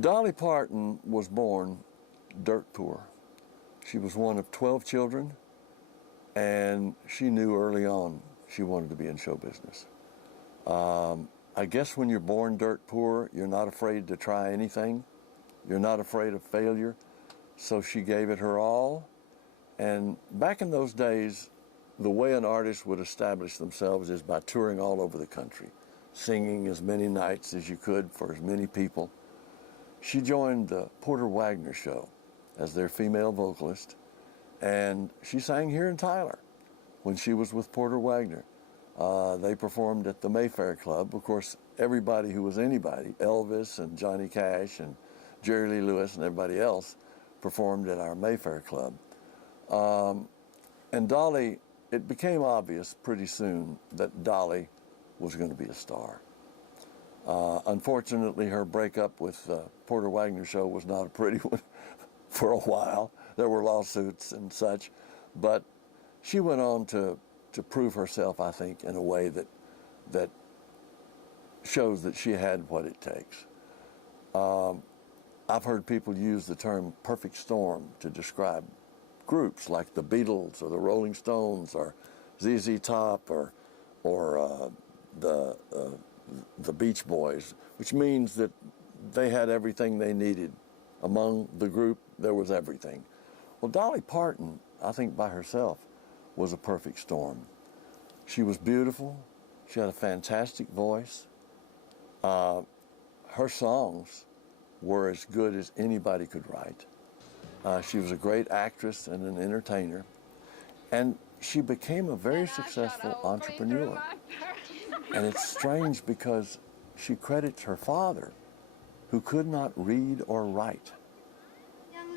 Dolly Parton was born dirt poor. She was one of 12 children, and she knew early on she wanted to be in show business. I guess when you're born dirt poor, you're not afraid to try anything. You're not afraid of failure. So she gave it her all. And back in those days, the way an artist would establish themselves is by touring all over the country, singing as many nights as you could for as many people. She joined the Porter Wagoner Show as their female vocalist, and she sang here in Tyler when she was with Porter Wagoner. They performed at the Mayfair Club. Of course, everybody who was anybody, Elvis and Johnny Cash and Jerry Lee Lewis and everybody else, performed at our Mayfair Club. And Dolly, it became obvious pretty soon that Dolly was going to be a star. Unfortunately, her breakup with the Porter Wagoner Show was not a pretty one for a while. There were lawsuits and such, but she went on to prove herself, I think, in a way that shows that she had what it takes. I've heard people use the term perfect storm to describe groups like the Beatles or the Rolling Stones or ZZ Top or the Beach Boys, which means that they had everything they needed. Among the group, there was everything. Well, Dolly Parton, I think by herself, was a perfect storm. She was beautiful. She had a fantastic voice. Her songs were as good as anybody could write. She was a great actress and an entertainer. And she became a very successful entrepreneur. And it's strange because she credits her father, who could not read or write,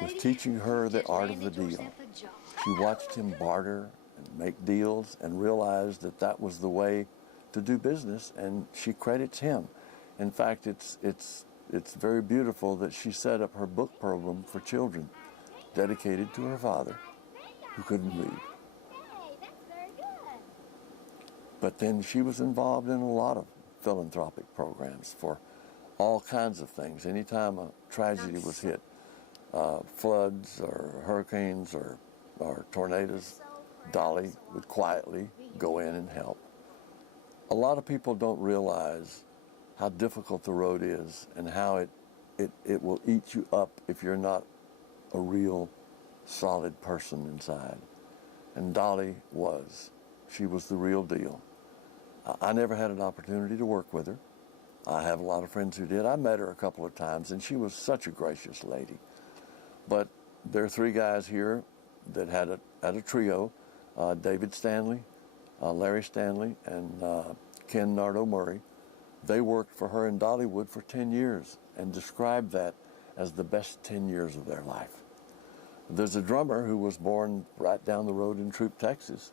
with teaching her the art of the deal. She watched him barter and make deals and realized that that was the way to do business, and she credits him. In fact, it's very beautiful that she set up her book program for children dedicated to her father, who couldn't read. But then she was involved in a lot of philanthropic programs for all kinds of things. Anytime a tragedy was hit, floods or hurricanes or tornadoes, Dolly would quietly go in and help. A lot of people don't realize how difficult the road is and how it will eat you up if you're not a real solid person inside. And Dolly was. She was the real deal. I never had an opportunity to work with her. I have a lot of friends who did. I met her a couple of times, and she was such a gracious lady. But there are three guys here that had a trio, David Stanley, Larry Stanley, and Ken Nardo Murray. They worked for her in Dollywood for 10 years and described that as the best 10 years of their life. There's a drummer who was born right down the road in Troop, Texas.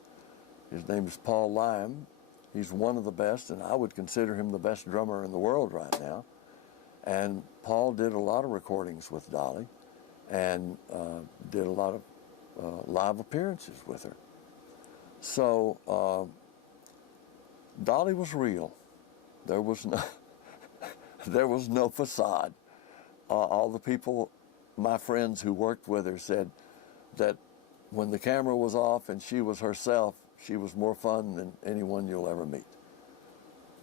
His name is Paul Lime. He's one of the best, and I would consider him the best drummer in the world right now. And Paul did a lot of recordings with Dolly and did a lot of live appearances with her. So Dolly was real. There was no facade. All the people, my friends who worked with her, said that when the camera was off and she was herself, she was more fun than anyone you'll ever meet.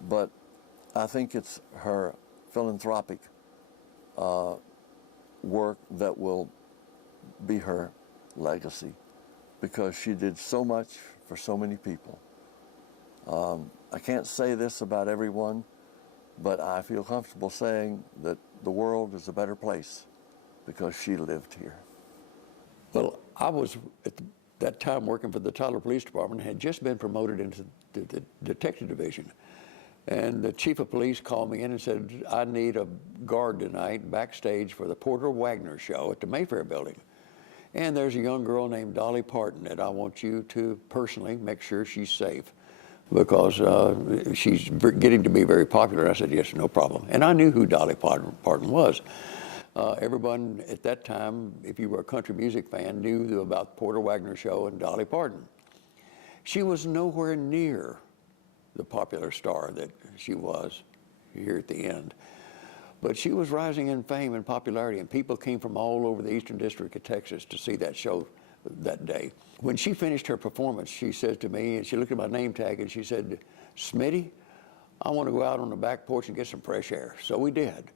But I think it's her philanthropic work that will be her legacy, because she did so much for so many people. I can't say this about everyone, but I feel comfortable saying that the world is a better place because she lived here. Well, I was at that time working for the Tyler Police Department, had just been promoted into the detective division. And the chief of police called me in and said, I need a guard tonight backstage for the Porter Wagoner Show at the Mayfair building. And there's a young girl named Dolly Parton that I want you to personally make sure she's safe, because she's getting to be very popular. I said, yes, no problem. And I knew who Dolly Parton was. Everyone at that time, if you were a country music fan, knew about Porter Wagoner Show and Dolly Parton. She was nowhere near the popular star that she was here at the end. But she was rising in fame and popularity, and people came from all over the Eastern District of Texas to see that show that day. When she finished her performance, she said to me, and she looked at my name tag, and she said, "Smitty, I want to go out on the back porch and get some fresh air." So we did.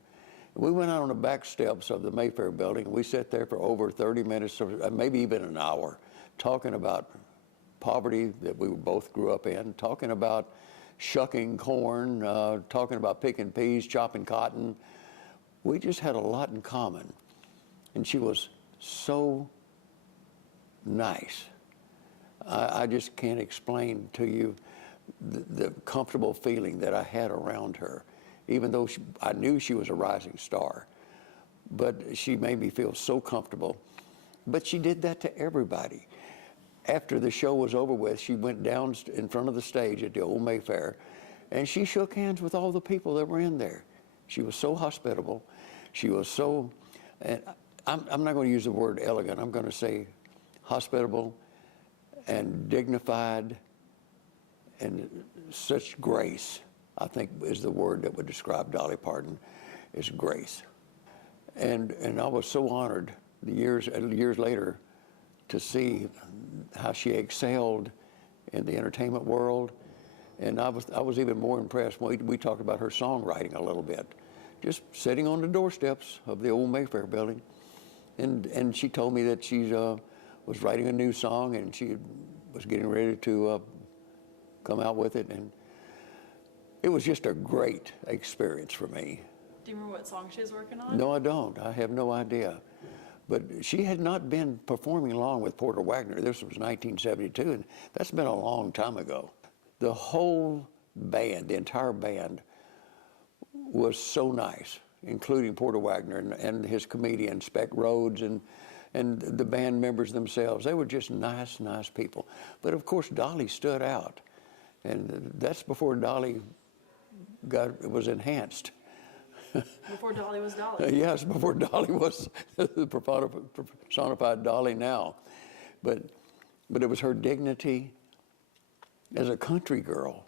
We went out on the back steps of the Mayfair building, and we sat there for over 30 minutes, or maybe even an hour, talking about poverty that we both grew up in, talking about shucking corn, talking about picking peas, chopping cotton. We just had a lot in common. And she was so nice. I just can't explain to you the comfortable feeling that I had around her, even though I knew she was a rising star. But she made me feel so comfortable. But she did that to everybody. After the show was over with, she went down in front of the stage at the old Mayfair, and she shook hands with all the people that were in there. She was so hospitable. She was so, and I'm not going to use the word elegant. I'm going to say hospitable and dignified and such grace, I think, is the word that would describe Dolly Parton, is grace. And I was so honored years later to see how she excelled in the entertainment world. And I was even more impressed when we talked about her songwriting a little bit, just sitting on the doorsteps of the old Mayfair building. And she told me that she was writing a new song, and she was getting ready to come out with it. And it was just a great experience for me. Do you remember what song she was working on? No, I don't. I have no idea. But she had not been performing long with Porter Wagner. This was 1972, and that's been a long time ago. The whole band, the entire band, was so nice, including Porter Wagner and his comedian, Speck Rhodes, and the band members themselves. They were just nice, nice people. But of course, Dolly stood out. And that's before Dolly was enhanced. Before Dolly was Dolly. Yes, before Dolly was the personified Dolly now. But it was her dignity as a country girl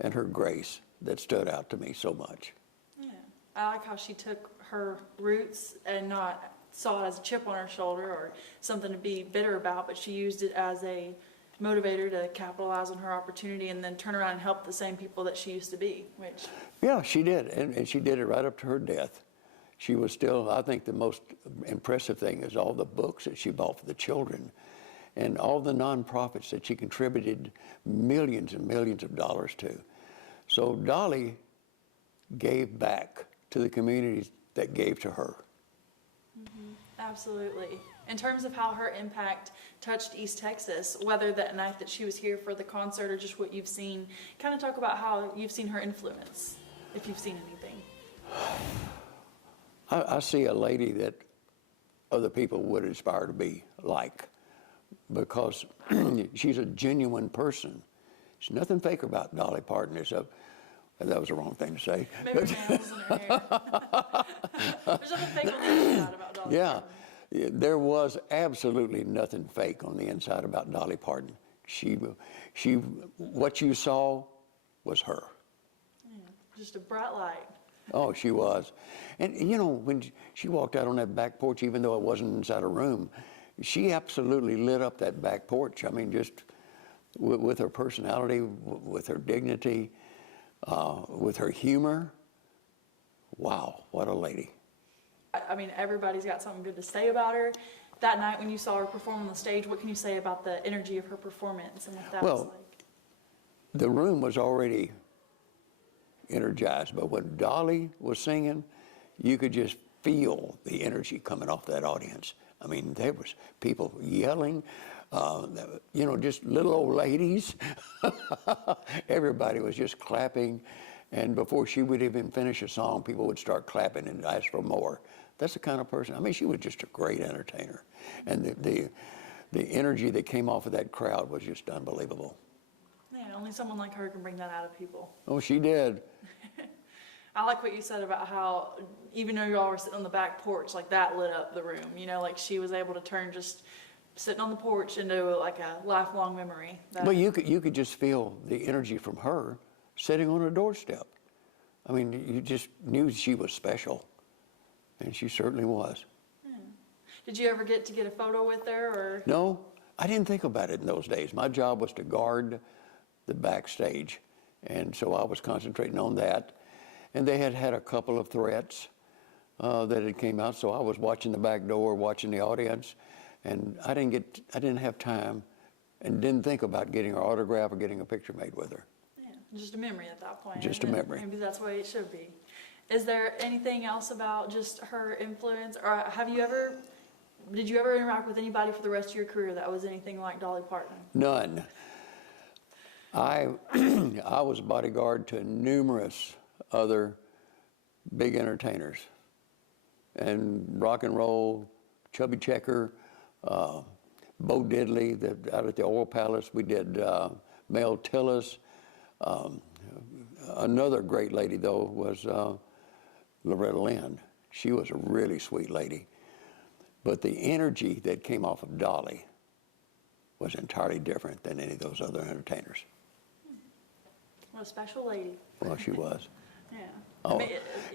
and her grace that stood out to me so much. Yeah. I like how she took her roots and not saw it as a chip on her shoulder or something to be bitter about, but she used it as a motivator to capitalize on her opportunity and then turn around and help the same people that she used to be, which... Yeah, she did, and she did it right up to her death. She was still, I think the most impressive thing is all the books that she bought for the children and all the nonprofits that she contributed millions and millions of dollars to. So Dolly gave back to the communities that gave to her. Mm-hmm. Absolutely. In terms of how her impact touched East Texas, whether that night that she was here for the concert or just what you've seen, kind of talk about how you've seen her influence, if you've seen anything. I see a lady that other people would aspire to be like, because she's a genuine person. There's nothing fake about Dolly Parton. That was the wrong thing to say. Maybe her nails in her hair. There's nothing fake on the inside about Dolly Yeah. Parton. There was absolutely nothing fake on the inside about Dolly Parton. What you saw was her. Yeah, just a bright light. Oh, she was. And you know, when she walked out on that back porch, even though it wasn't inside a room, she absolutely lit up that back porch. I mean, just with her personality, with her dignity, with her humor. Wow, what a lady. I mean, everybody's got something good to say about her. That night when you saw her perform on the stage, what can you say about the energy of her performance and what that was like? The room was already energized, but when Dolly was singing, you could just feel the energy coming off that audience. I mean, there was people yelling, you know, just little old ladies. Everybody was just clapping, and before she would even finish a song, people would start clapping and ask for more. That's the kind of person. I mean, she was just a great entertainer, and the energy that came off of that crowd was just unbelievable. Yeah, only someone like her can bring that out of people. Oh, she did. I like what you said about how, even though you all were sitting on the back porch, like that lit up the room. You know, like she was able to turn just sitting on the porch into like a lifelong memory. But you could just feel the energy from her sitting on a doorstep. I mean, you just knew she was special, and she certainly was. Did you ever get to get a photo with her, or? No, I didn't think about it in those days. My job was to guard the backstage, and so I was concentrating on that. And they had had a couple of threats that had came out, so I was watching the back door, watching the audience, and I didn't have time and didn't think about getting her autograph or getting a picture made with her. Yeah, just a memory at that point. Just a and memory. Maybe that's the way it should be. Is there anything else about just her influence, or did you ever interact with anybody for the rest of your career that was anything like Dolly Parton? None. I was a bodyguard to numerous other big entertainers, and rock and roll, Chubby Checker, Bo Diddley, out at the Oil Palace. We did Mel Tillis. Another great lady, though, was Loretta Lynn. She was a really sweet lady. But the energy that came off of Dolly was entirely different than any of those other entertainers. What a special lady. Well, she was. Yeah. Oh, I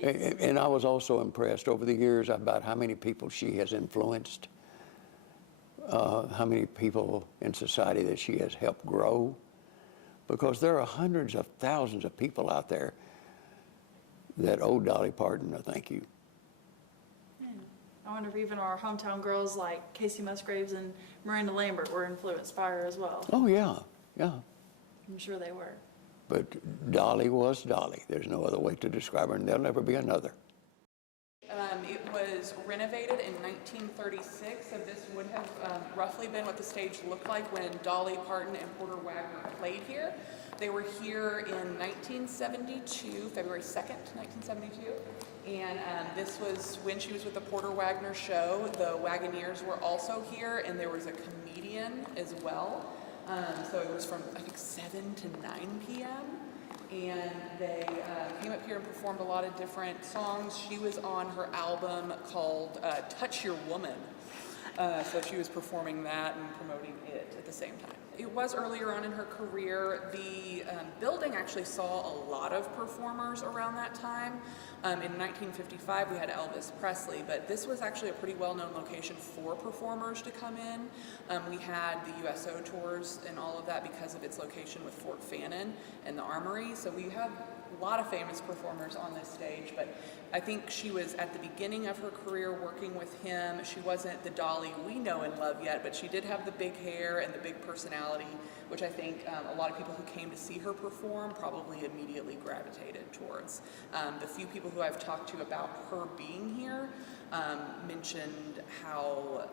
mean, and I was also impressed over the years about how many people she has influenced, how many people in society that she has helped grow, because there are hundreds of thousands of people out there that owe Dolly Parton a thank you. I wonder if even our hometown girls like Casey Musgraves and Miranda Lambert were influenced by her as well. Oh, yeah, yeah. I'm sure they were. But Dolly was Dolly. There's no other way to describe her, and there'll never be another. It was renovated in 1936, so this would have roughly been what the stage looked like when Dolly Parton and Porter Wagner played here. They were here in 1972, February 2nd, 1972. And this was when she was with the Porter Wagner show. The Wagoneers were also here, and there was a comedian as well. So it was from, I think, 7 to 9 p.m. And they came up here and performed a lot of different songs. She was on her album called Touch Your Woman. So she was performing that and promoting it at the same time. It was earlier on in her career. The building actually saw a lot of performers around that time. In 1955, we had Elvis Presley, but this was actually a pretty well-known location for performers to come in. We had the USO tours and all of that because of its location with Fort Fannin and the Armory. So we have a lot of famous performers on this stage, but I think she was at the beginning of her career working with him. She wasn't the Dolly we know and love yet, but she did have the big hair and the big personality, which I think a lot of people who came to see her perform probably immediately gravitated towards. The few people who I've talked to about her being here mentioned how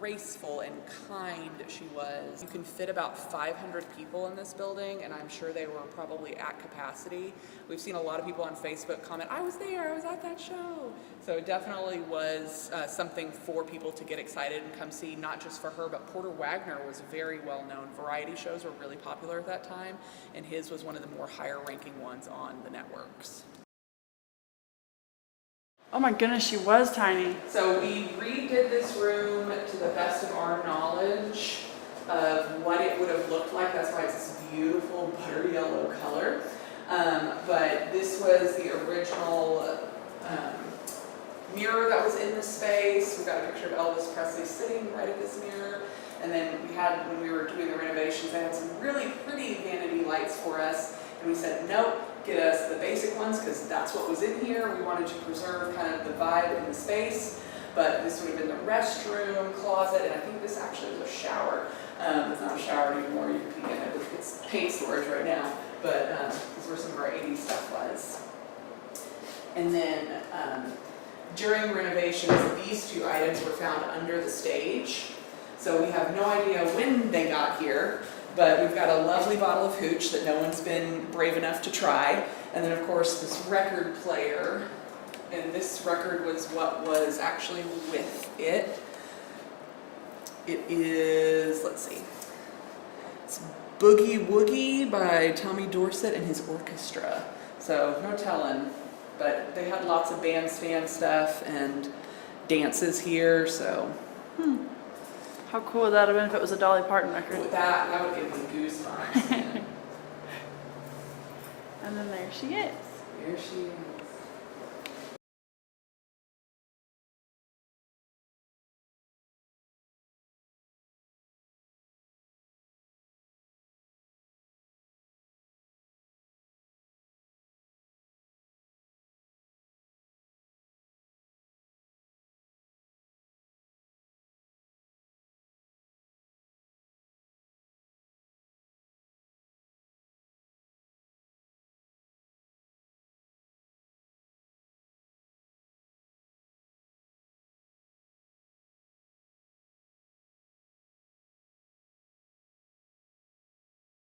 graceful and kind she was. You can fit about 500 people in this building, and I'm sure they were probably at capacity. We've seen a lot of people on Facebook comment, I was there, I was at that show. So it definitely was something for people to get excited and come see, not just for her, but Porter Wagner was very well known. Variety shows were really popular at that time, and his was one of the more higher ranking ones on the networks. Oh my goodness, she was tiny. So we redid this room to the best of our knowledge of what it would have looked like. That's why it's this beautiful butter yellow color. But this was the original mirror that was in the space. We've got a picture of Elvis Presley sitting right at this mirror. And then we had, when we were doing the renovations, they had some really pretty vanity lights for us. And we said, nope, get us the basic ones because that's what was in here. We wanted to preserve kind of the vibe in the space. But this would have been the restroom, closet, and I think this actually was a shower. It's not a shower anymore. You can peek in it. It's paint storage right now. But this is where some of our 80s stuff was. And then during renovations, these two items were found under the stage. So we have no idea when they got here, but we've got a lovely bottle of hooch that no one's been brave enough to try. And then of course this record player, and this record was what was actually with it. It is, let's see, it's Boogie Woogie by Tommy Dorsett and his orchestra. So no telling, but they had lots of bandstand stuff and dances here, so. How cool would that have been if it was a Dolly Parton record? That would give me goosebumps. And then there she is. There she is.